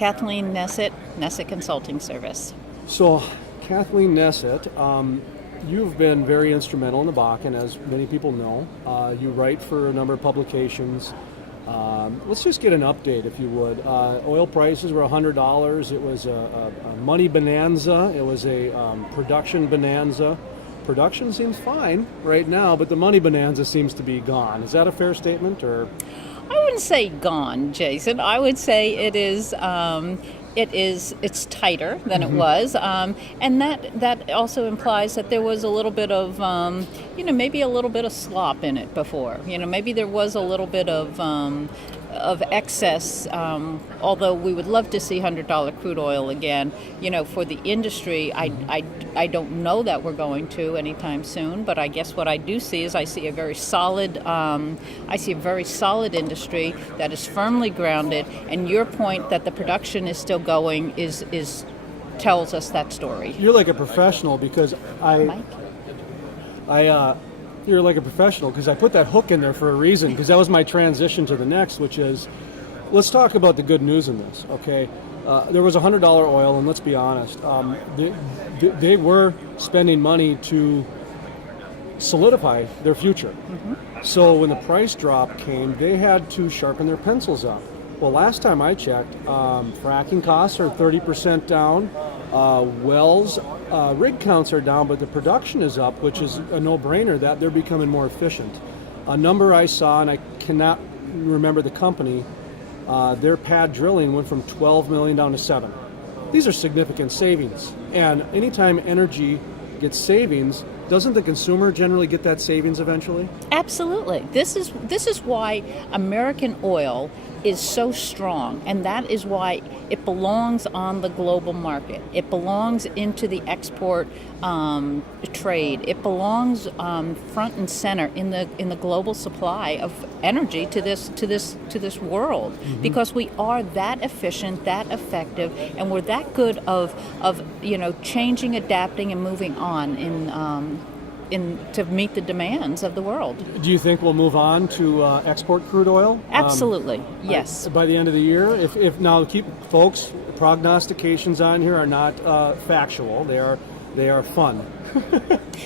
Kathleen Neset, Neset Consulting Service. So, Kathleen Neset, you've been very instrumental in the Bakken, as many people know. You write for a number of publications. Let's just get an update, if you would. Oil prices were $100. It was a money bonanza. It was a production bonanza. Production seems fine right now, but the money bonanza seems to be gone. Is that a fair statement, or? I wouldn't say gone, Jason. I would say it's tighter than it was, and that also implies that there was a little bit of maybe a little bit of slop in it before. Maybe there was a little bit of excess. Although we would love to see $100 crude oil again. For the industry, I don't know that we're going to anytime soon. But I guess what I do see is I see a very solid industry that is firmly grounded. And your point that the production is still going is tells us that story. You're like a professional because you're like a professional because I put that hook in there for a reason, because that was my transition to the next, which is, let's talk about the good news in this, okay? There was $100 oil, and let's be honest, they were spending money to solidify their future. Mm-hmm. So when the price drop came, they had to sharpen their pencils up. Well, last time I checked, fracking costs are 30% down. Rig counts are down, but the production is up, which is a no-brainer that they're becoming more efficient. A number I saw, and I cannot remember the company, their pad drilling went from 12 million down to 7. These are significant savings. And anytime energy gets savings, doesn't the consumer generally get that savings eventually? Absolutely. This is why American oil is so strong, and that is why it belongs on the global market. It belongs into the export trade. It belongs front and center in the global supply of energy to this world, mm-hmm. because we are that efficient, that effective, and we're that good of changing, adapting, and moving on to meet the demands of the world. Do you think we'll move on to export crude oil? Absolutely, yes. By the end of the year? If now, keep folks, prognostications on here are not factual. They are fun.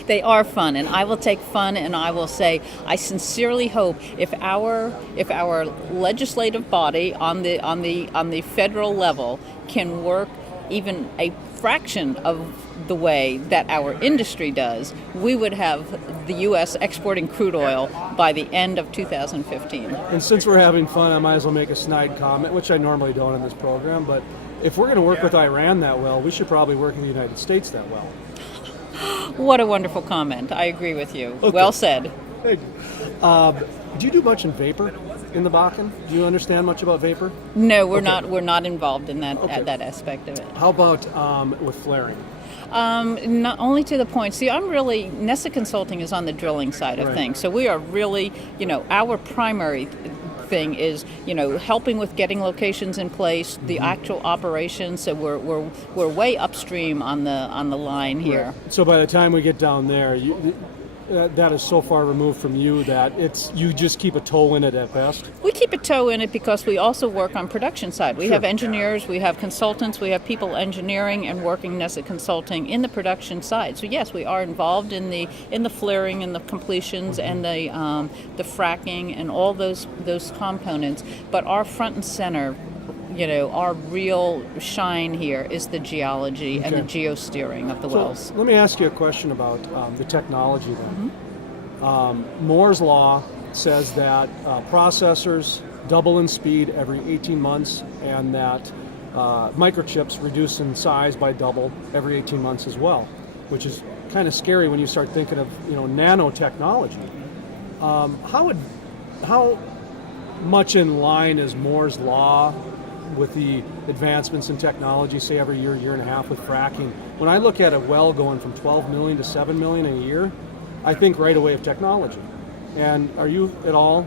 They are fun, and I will take fun, and I will say I sincerely hope if our legislative body on the federal level can work even a fraction of the way that our industry does, we would have the U.S. exporting crude oil by the end of 2015. And since we're having fun, I might as well make a snide comment, which I normally don't in this program, but if we're going to work with Iran that well, we should probably work with the United States that well. What a wonderful comment. I agree with you. Okay. Well said. Thank you. Do you do much in vapor in the Bakken? Do you understand much about vapor? No, we're not. We're not involved in that that aspect of it. How about with flaring? Not only to the point. See, Neset Consulting is on the drilling side of things. So we are really, our primary thing is, helping with getting locations in place, the actual operations. So we're way upstream on the line here. Right. So by the time we get down there, that is so far removed from you that you just keep a toe in it at best? We keep a toe in it because we also work on production side. We have engineers, we have consultants, we have people engineering and working Neset Consulting in the production side. So yes, we are involved in the flaring and the completions and the fracking and all those components. But our front and center, our real shine here is the geology and the geosteering of the wells. Let me ask you a question about the technology then. Mm-hmm. Moore's Law says that processors double in speed every 18 months and that microchips reduce in size by double every 18 months as well, which is kind of scary when you start thinking of nanotechnology. How much in line is Moore's Law with the advancements in technology, say every year and a half with fracking? When I look at a well going from 12 million to 7 million a year, I think right away of technology. And are you at all?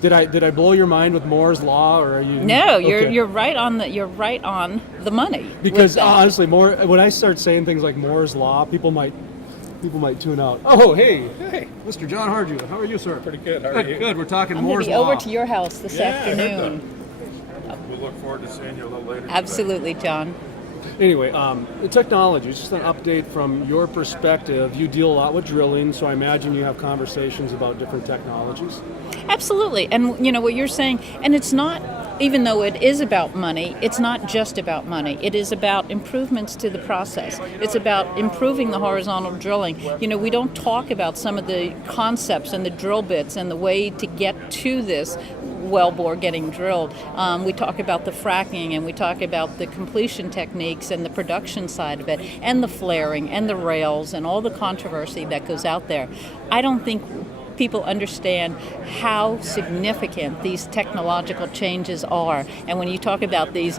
Did I blow your mind with Moore's Law, or are you? No, you're right on the money. Because honestly, when I start saying things like Moore's Law, people might tune out. Oh, hey, Mr. John Harju, how are you, sir? Pretty good. How are you? Good. We're talking I'm Moore's Law. I'm Law. Over to your house this afternoon. look forward to seeing you a little later today. Absolutely, John. Anyway, the technology, just an update from your perspective. You deal a lot with drilling, so I imagine you have conversations about different technologies. Absolutely. And you know what you're saying, and it's not, even though it is about money, it's not just about money. It is about improvements to the process. It's about improving the horizontal drilling. You know, we don't talk about some of the concepts and the drill bits and the way to get to this wellbore getting drilled. We talk about the fracking, and we talk about the completion techniques and the production side of it, and the flaring and the rails and all the controversy that goes out there. I don't think people understand how significant these technological changes are. And when you talk about these,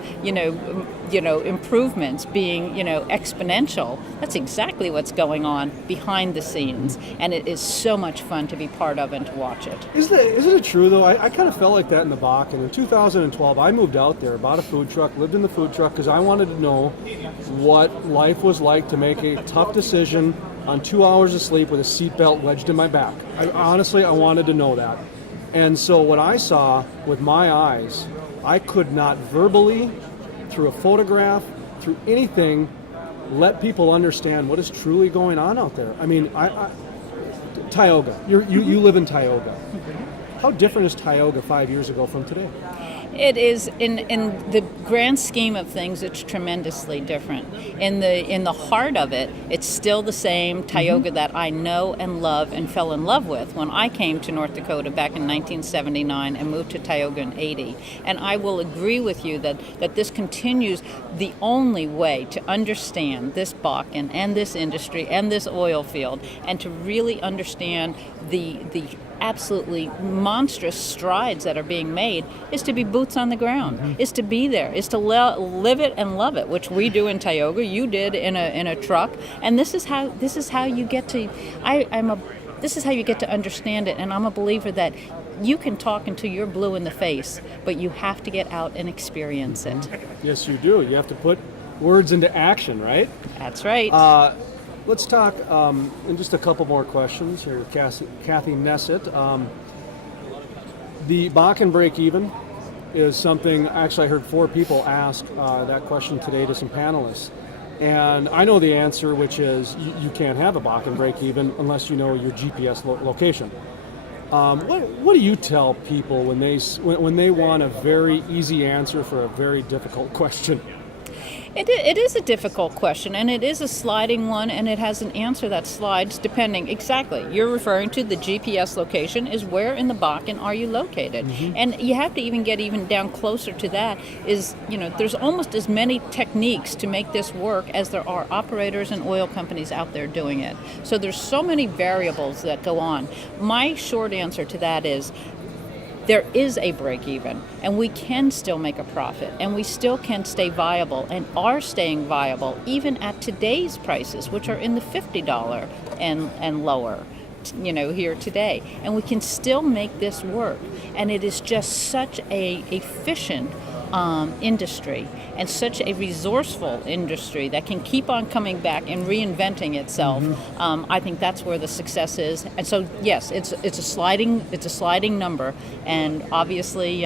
improvements being, exponential, that's exactly what's going on behind the scenes. And it is so much fun to be part of and to watch it. Isn't it true, though? I kind of felt like that in the Bakken. In 2012, I moved out there, bought a food truck, lived in the food truck because I wanted to know what life was like to make a tough decision on 2 hours of sleep with a seatbelt wedged in my back. I wanted to know that. And so what I saw with my eyes, I could not verbally, through a photograph, through anything, let people understand what is truly going on out there. I mean, Tioga, you live in Tioga. How different is Tioga 5 years ago from today? It is, in the grand scheme of things, it's tremendously different. In the heart of it, it's still the same Tioga that I know and love and fell in love with when I came to North Dakota back in 1979 and moved to Tioga in 80. And I will agree with you that this continues the only way to understand this Bakken and this industry and this oil field, and to really understand the absolutely monstrous strides that are being made, is to be boots on the ground, is to be there, is to live it and love it, which we do in Tioga. You did in a truck, and this is how you get to. This is how you get to understand it, and I'm a believer that you can talk until you're blue in the face, but you have to get out and experience it. Yes, you do. You have to put words into action, right? That's right. Let's talk, and just a couple more questions here. Kathleen Neset. The Bakken Breakeven is something, actually I heard 4 people ask that question today to some panelists. And I know the answer, which is you can't have a Bakken Breakeven unless you know your GPS location. What do you tell people when they want a very easy answer for a very difficult question? It is a difficult question, and it is a sliding one, and it has an answer that slides depending. Exactly. You're referring to the GPS location is where in the Bakken are you located. And you have to even get down closer to that is, there's almost as many techniques to make this work as there are operators and oil companies out there doing it. So there's so many variables that go on. My short answer to that is, there is a break even, and we can still make a profit, and we still can stay viable and are staying viable even at today's prices, which are in the $50 and lower, here today. And we can still make this work. And it is just such a efficient industry, and such a resourcing industry that can keep on coming back and reinventing itself. I think that's where the success is. And so, yes, it's a sliding number, and obviously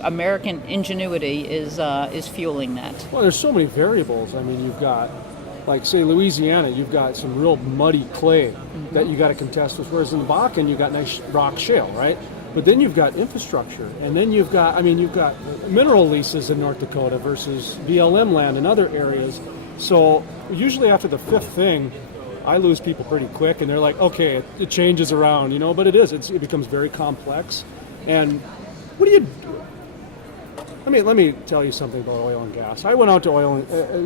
American ingenuity is fueling that. Well, there's so many variables. I mean, you've got, like, say, Louisiana, you've got some real muddy clay that you got to contest with, whereas in the Bakken, you've got nice rock shale, right? But then you've got infrastructure, and then you've got mineral leases in North Dakota versus BLM land in other areas. So usually after the 5th thing, I lose people pretty quick, and they're like, okay, it changes around, but it becomes very complex. And what do you do? Let me tell you something about oil and gas. I went out to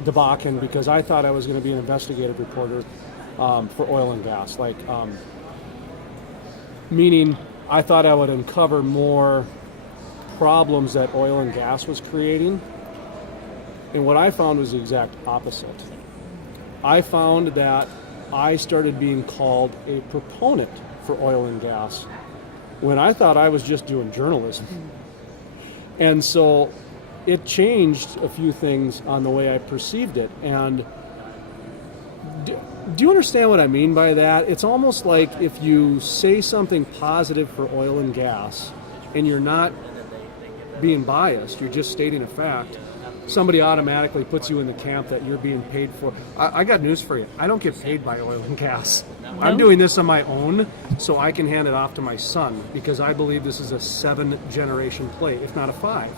the Bakken because I thought I was going to be an investigative reporter for oil and gas, meaning I thought I would uncover more problems that oil and gas was creating. And what I found was the exact opposite. I found that I started being called a proponent for oil and gas when I thought I was just doing journalism. And so it changed a few things on the way I perceived it. And do you understand what I mean by that? It's almost like if you say something positive for oil and gas and you're not being biased. You're just stating a fact. Somebody automatically puts you in the camp that you're being paid for. I got news for you. I don't get paid by oil and gas. No? I'm doing this on my own so I can hand it off to my son because I believe this is a 7-generation play, if not a 5.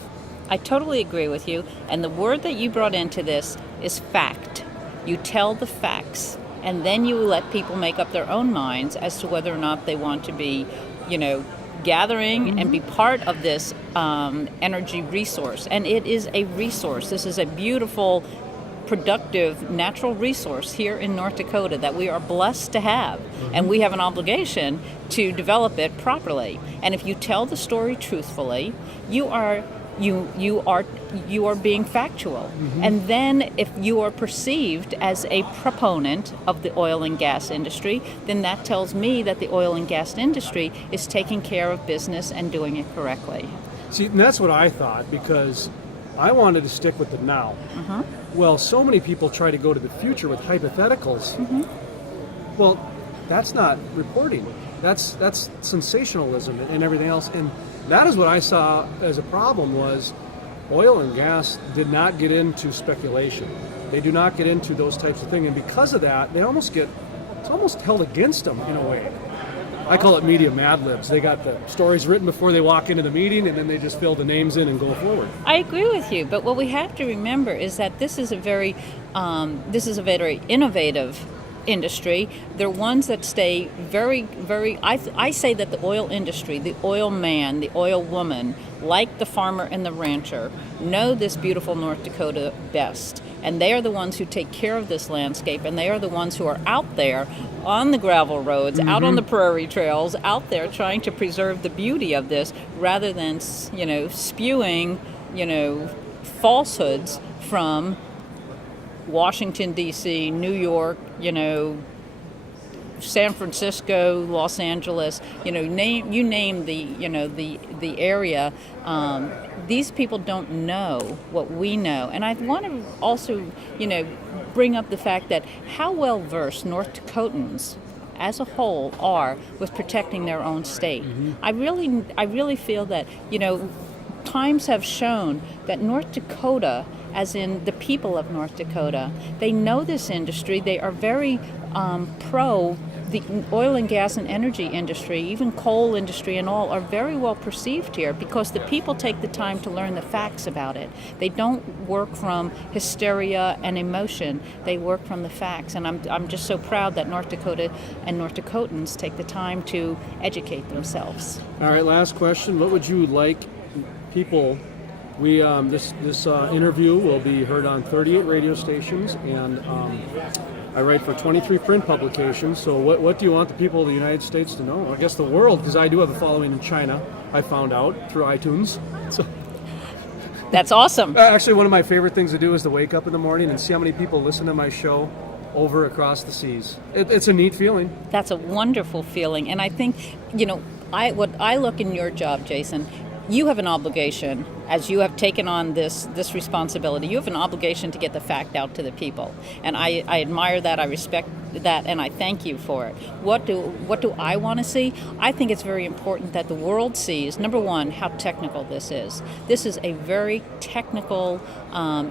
I totally agree with you. And the word that you brought into this is fact. You tell the facts, and then you let people make up their own minds as to whether or not they want to be, gathering and be part of this energy resource. And it is a resource. This is a beautiful, productive, natural resource here in North Dakota that we are blessed to have. And we have an obligation to develop it properly. And if you tell the story truthfully, you are being factual. And then if you are perceived as a proponent of the oil and gas industry, then that tells me that the oil and gas industry is taking care of business and doing it correctly. See, and that's what I thought because I wanted to stick with the now. Well, so many people try to go to the future with hypotheticals. Well, that's not reporting. That's sensationalism and everything else. And that is what I saw as a problem was oil and gas did not get into speculation. They do not get into those types of things. And because of that, it's almost held against them in a way. I call it media mad libs. They got the stories written before they walk into the meeting, and then they just fill the names in and go forward. I agree with you, but what we have to remember is that this is a very innovative industry. They're ones that stay very, very. I say that the oil industry, the oil man, the oil woman, like the farmer and the rancher, know this beautiful North Dakota best. And they are the ones who take care of this landscape, and they are the ones who are out there on the gravel roads, out on the prairie trails, out there trying to preserve the beauty of this rather than, spewing, falsehoods from Washington, D.C., New York, San Francisco, Los Angeles, name the area. These people don't know what we know. And I want to also, bring up the fact that how well versed North Dakotans as a whole are with protecting their own state. I really feel that, times have shown that North Dakota, as in the people of North Dakota, they know this industry. They are very pro the oil and gas and energy industry, even coal industry and all, are very well perceived here because the people take the time to learn the facts about it. They don't work from hysteria and emotion. They work from the facts. And I'm just so proud that North Dakota and North Dakotans take the time to educate themselves. All right, last question. What would you like people... This interview will be heard on 38 radio stations, and I write for 23 print publications. So what do you want the people of the United States to know? I guess the world, because I do have a following in China, I found out through iTunes. So that's awesome. Actually, one of my favorite things to do is to wake up in the morning and see how many people listen to my show over across the seas. It's a neat feeling. That's a wonderful feeling. And I think, what I look in your job, Jason, you have an obligation, as you have taken on this responsibility, you have an obligation to get the fact out to the people. And I admire that, I respect that, and I thank you for it. What do I want to see? I think it's very important that the world sees, number one, how technical this is. This is a very technical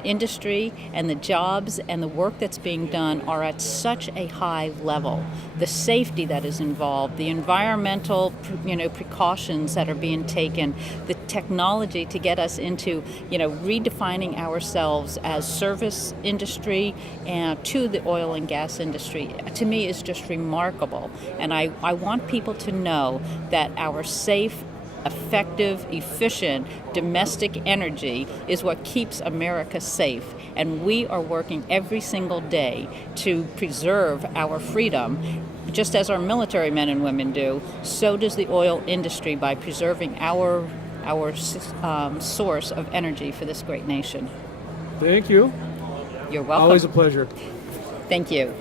industry, and the jobs and the work that's being done are at such a high level. The safety that is involved, the environmental precautions that are being taken, the technology to get us into redefining ourselves as service industry and to the oil and gas industry, to me is just remarkable. And I want people to know that our safe, effective, efficient domestic energy is what keeps America safe. And we are working every single day to preserve our freedom. Just as our military men and women do, so does the oil industry by preserving our source of energy for this great nation. Thank you. You're welcome. Always a pleasure. Thank you.